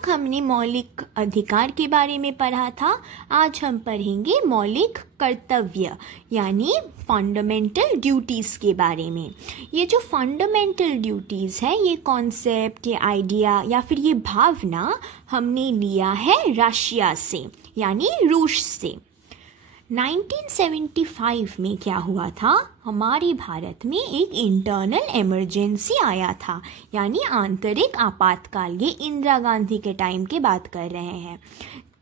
तक हमने मौलिक अधिकार के बारे में पढ़ा था। आज हम पढ़ेंगे मौलिक कर्तव्य यानी फंडामेंटल ड्यूटीज़ के बारे में। ये जो फंडामेंटल ड्यूटीज़ है, ये कॉन्सेप्ट, ये आइडिया या फिर ये भावना हमने लिया है रशिया से यानी रूस से। 1975 में क्या हुआ था, हमारे भारत में एक इंटरनल इमरजेंसी आया था यानी आंतरिक आपातकाल। ये इंदिरा गांधी के टाइम की बात कर रहे हैं।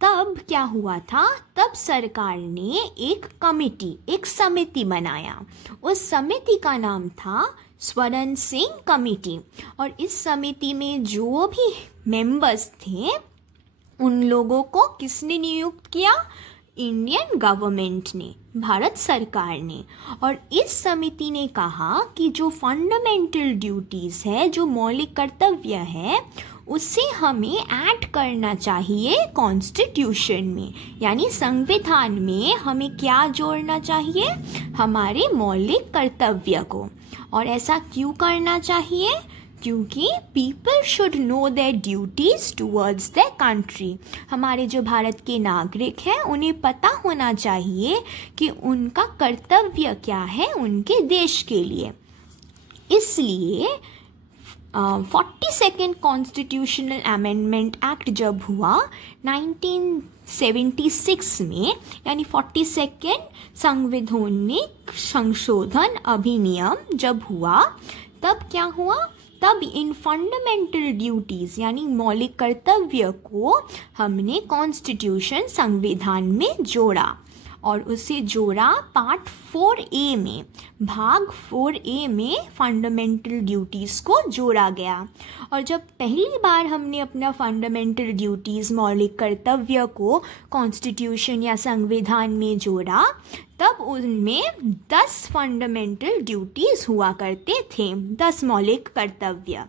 तब क्या हुआ था, तब सरकार ने एक कमेटी, एक समिति बनाया। उस समिति का नाम था स्वर्ण सिंह कमेटी। और इस समिति में जो भी मेंबर्स थे उन लोगों को किसने नियुक्त किया, इंडियन गवर्नमेंट ने, भारत सरकार ने। और इस समिति ने कहा कि जो फंडामेंटल ड्यूटीज़ है, जो मौलिक कर्तव्य है, उसे हमें ऐड करना चाहिए कॉन्स्टिट्यूशन में यानी संविधान में। हमें क्या जोड़ना चाहिए, हमारे मौलिक कर्तव्य को। और ऐसा क्यों करना चाहिए, क्योंकि people should know their duties towards the country. हमारे जो भारत के नागरिक हैं उन्हें पता होना चाहिए कि उनका कर्तव्य क्या है उनके देश के लिए। इसलिए 42nd कॉन्स्टिट्यूशनल अमेंडमेंट एक्ट जब हुआ 1976 में, यानी 42nd संवैधानिक संशोधन अधिनियम जब हुआ, तब क्या हुआ, तब इन फंडामेंटल ड्यूटीज़ यानी मौलिक कर्तव्य को हमने कॉन्स्टिट्यूशन संविधान में जोड़ा। और उसे जोड़ा पार्ट 4A में, भाग 4A में फंडामेंटल ड्यूटीज़ को जोड़ा गया। और जब पहली बार हमने अपना फंडामेंटल ड्यूटीज़, मौलिक कर्तव्य को कॉन्स्टिट्यूशन या संविधान में जोड़ा, तब उनमें 10 फंडामेंटल ड्यूटीज़ हुआ करते थे, 10 मौलिक कर्तव्य,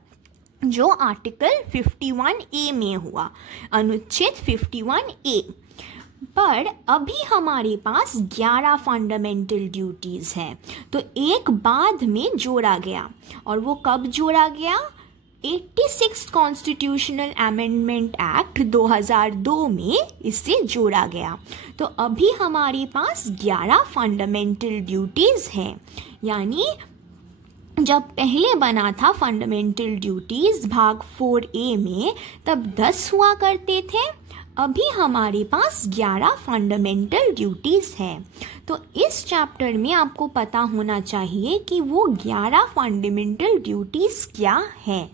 जो आर्टिकल 51A में हुआ, अनुच्छेद 51A। पर अभी हमारे पास 11 फंडामेंटल ड्यूटीज़ हैं, तो एक बाद में जोड़ा गया। और वो कब जोड़ा गया, 86 कॉन्स्टिट्यूशनल अमेंडमेंट एक्ट 2002 में इसे जोड़ा गया। तो अभी हमारे पास 11 फंडामेंटल ड्यूटीज़ हैं। यानी जब पहले बना था फंडामेंटल ड्यूटीज़ भाग 4A में, तब 10 हुआ करते थे। अभी हमारे पास 11 फंडामेंटल ड्यूटीज़ हैं। तो इस चैप्टर में आपको पता होना चाहिए कि वो 11 फंडामेंटल ड्यूटीज़ क्या है।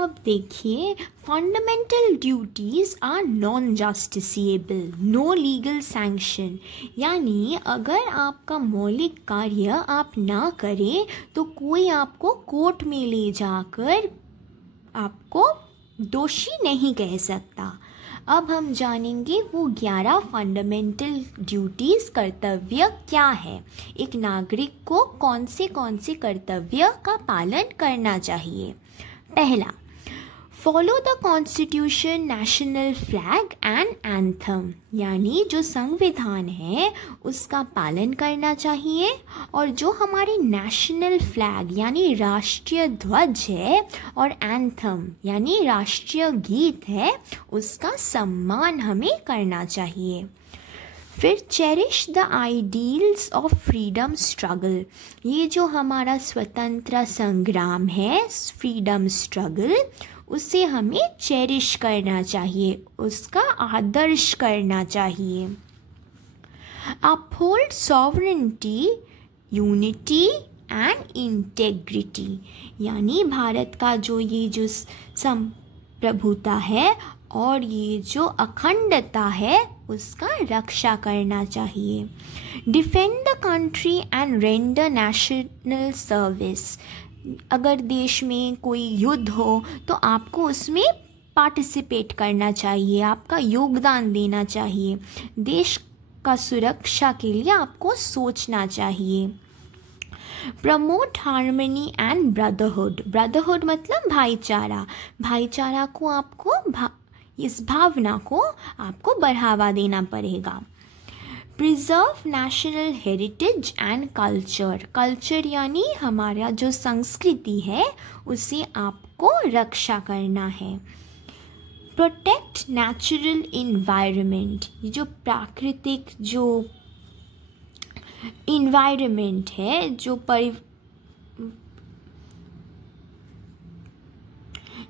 अब देखिए, fundamental duties are non justiciable, no legal sanction. यानी अगर आपका मौलिक कार्य आप ना करें तो कोई आपको कोर्ट में ले जाकर आपको दोषी नहीं कह सकता। अब हम जानेंगे वो 11 फंडामेंटल ड्यूटीज़, कर्तव्य क्या है। एक नागरिक को कौन से कर्तव्य का पालन करना चाहिए। पहला, follow the constitution, national flag and anthem. यानी जो संविधान है उसका पालन करना चाहिए। और जो हमारे नेशनल फ्लैग यानी राष्ट्रीय ध्वज है और एंथम यानी राष्ट्रीय गीत है, उसका सम्मान हमें करना चाहिए। फिर cherish the ideals of freedom struggle. ये जो हमारा स्वतंत्र संग्राम है, फ्रीडम स्ट्रगल, उसे हमें चेरिश करना चाहिए, उसका आदर्श करना चाहिए। Uphold sovereignty, unity and integrity. यानी भारत का जो संप्रभुता है और ये जो अखंडता है उसका रक्षा करना चाहिए। Defend the country and render national service. अगर देश में कोई युद्ध हो तो आपको उसमें पार्टिसिपेट करना चाहिए, आपका योगदान देना चाहिए। देश का सुरक्षा के लिए आपको सोचना चाहिए। Promote harmony and brotherhood. Brotherhood मतलब भाईचारा। भाईचारा को आपको इस भावना को आपको बढ़ावा देना पड़ेगा। Preserve national heritage and culture. Culture यानी हमारा जो संस्कृति है उसे आपको आपको रक्षा करना है। प्रोटेक्ट नेचुरल इन्वायरमेंट, ये जो प्राकृतिक जो इन्वायरमेंट है, जो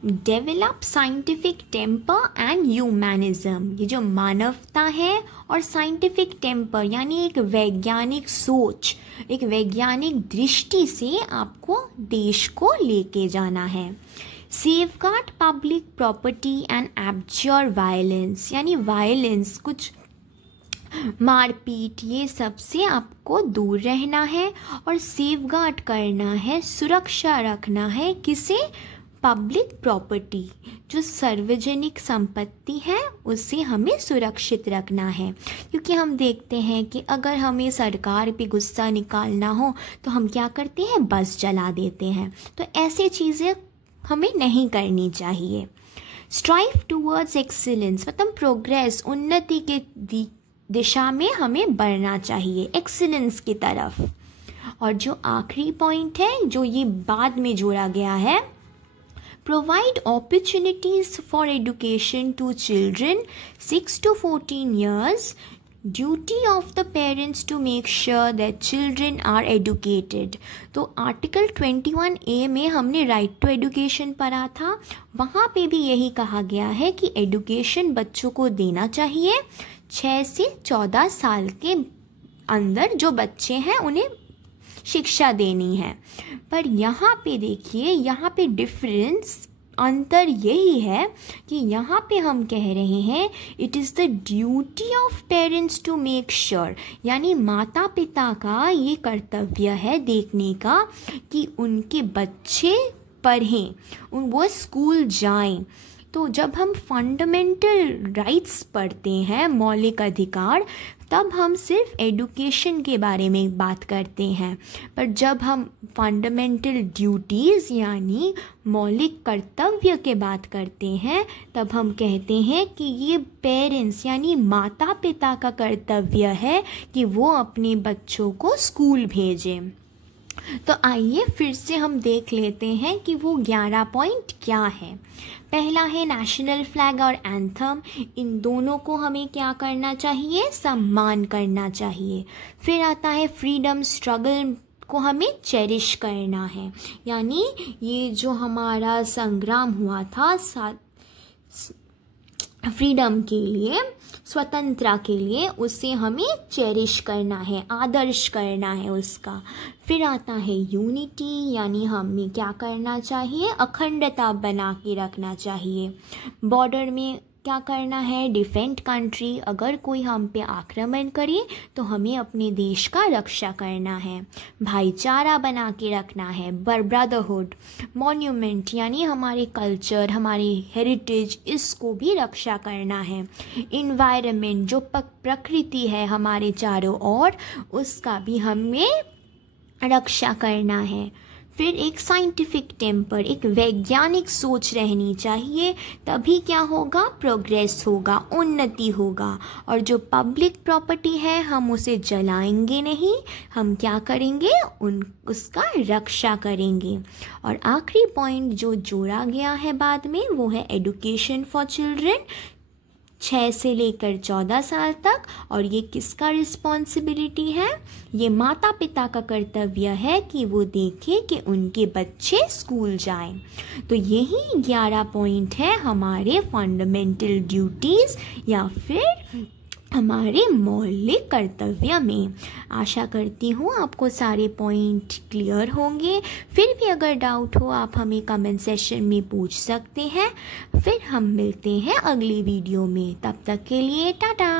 develop scientific temper and humanism, ये जो मानवता है और साइंटिफिक टेम्पर यानी एक वैज्ञानिक सोच, एक वैज्ञानिक दृष्टि से आपको देश को लेके जाना है। Safeguard public property and abjure violence, यानी वायलेंस, कुछ मारपीट, ये सब से आपको दूर रहना है और सेफगार्ड करना है, सुरक्षा रखना है किसे? पब्लिक प्रॉपर्टी, जो सार्वजनिक संपत्ति है उसे हमें सुरक्षित रखना है। क्योंकि हम देखते हैं कि अगर हमें सरकार पे गुस्सा निकालना हो तो हम क्या करते हैं? बस जला देते हैं। तो ऐसी चीज़ें हमें नहीं करनी चाहिए। स्ट्राइव टूवर्ड्स एक्सीलेंस, मतलब प्रोग्रेस, उन्नति के दिशा में हमें बढ़ना चाहिए, एक्सीलेंस की तरफ। और जो आखिरी पॉइंट है, जो ये बाद में जोड़ा गया है, provide opportunities for education to children 6 to 14 years. Duty of the parents to make sure that children are educated. तो आर्टिकल 21A में हमने राइट टू एजुकेशन पढ़ा था, वहाँ पे भी यही कहा गया है कि एजुकेशन बच्चों को देना चाहिए। 6 से 14 साल के अंदर जो बच्चे हैं उन्हें शिक्षा देनी है। पर यहाँ पे देखिए, यहाँ पे डिफरेंस, अंतर यही है कि यहाँ पे हम कह रहे हैं it is the duty of parents to make sure, यानी माता पिता का ये कर्तव्य है देखने का कि उनके बच्चे पढ़ें, वो स्कूल जाएं। तो जब हम फंडामेंटल राइट्स पढ़ते हैं, मौलिक अधिकार, तब हम सिर्फ एडुकेशन के बारे में बात करते हैं। पर जब हम फंडामेंटल ड्यूटीज़ यानी मौलिक कर्तव्य के बात करते हैं, तब हम कहते हैं कि ये पेरेंट्स यानी माता पिता का कर्तव्य है कि वो अपने बच्चों को स्कूल भेजें। तो आइए फिर से हम देख लेते हैं कि वो 11 पॉइंट क्या है। पहला है नेशनल फ्लैग और एंथम, इन दोनों को हमें क्या करना चाहिए? सम्मान करना चाहिए। फिर आता है फ्रीडम स्ट्रगल को हमें चेरिश करना है, यानी ये जो हमारा संग्राम हुआ था फ्रीडम के लिए, स्वतंत्रता के लिए, उसे हमें चेरिश करना है, आदर्श करना है उसका। फिर आता है यूनिटी, यानी हमें क्या करना चाहिए? अखंडता बना के रखना चाहिए। बॉर्डर में क्या करना है? डिफेंड कंट्री, अगर कोई हम पे आक्रमण करे तो हमें अपने देश का रक्षा करना है। भाईचारा बना के रखना है, ब्रदरहुड। मॉन्यूमेंट यानी हमारे कल्चर, हमारी हेरिटेज, इसको भी रक्षा करना है। इन्वायरमेंट, जो प्रकृति है हमारे चारों ओर, उसका भी हमें रक्षा करना है। फिर एक साइंटिफिक टेम्पर, एक वैज्ञानिक सोच रहनी चाहिए, तभी क्या होगा? प्रोग्रेस होगा, उन्नति होगा। और जो पब्लिक प्रॉपर्टी है हम उसे जलाएंगे नहीं, हम क्या करेंगे? उसका रक्षा करेंगे। और आखिरी पॉइंट जो जोड़ा गया है बाद में, वो है एजुकेशन फॉर चिल्ड्रन 6 से लेकर 14 साल तक। और ये किसका रिस्पॉन्सिबिलिटी है? ये माता पिता का कर्तव्य है कि वो देखें कि उनके बच्चे स्कूल जाएं। तो यही 11 पॉइंट है हमारे फंडामेंटल ड्यूटीज़ या फिर हमारे मौलिक कर्तव्य में। आशा करती हूँ आपको सारे पॉइंट क्लियर होंगे। फिर भी अगर डाउट हो आप हमें कमेंट सेशन में पूछ सकते हैं। फिर हम मिलते हैं अगली वीडियो में, तब तक के लिए टाटा।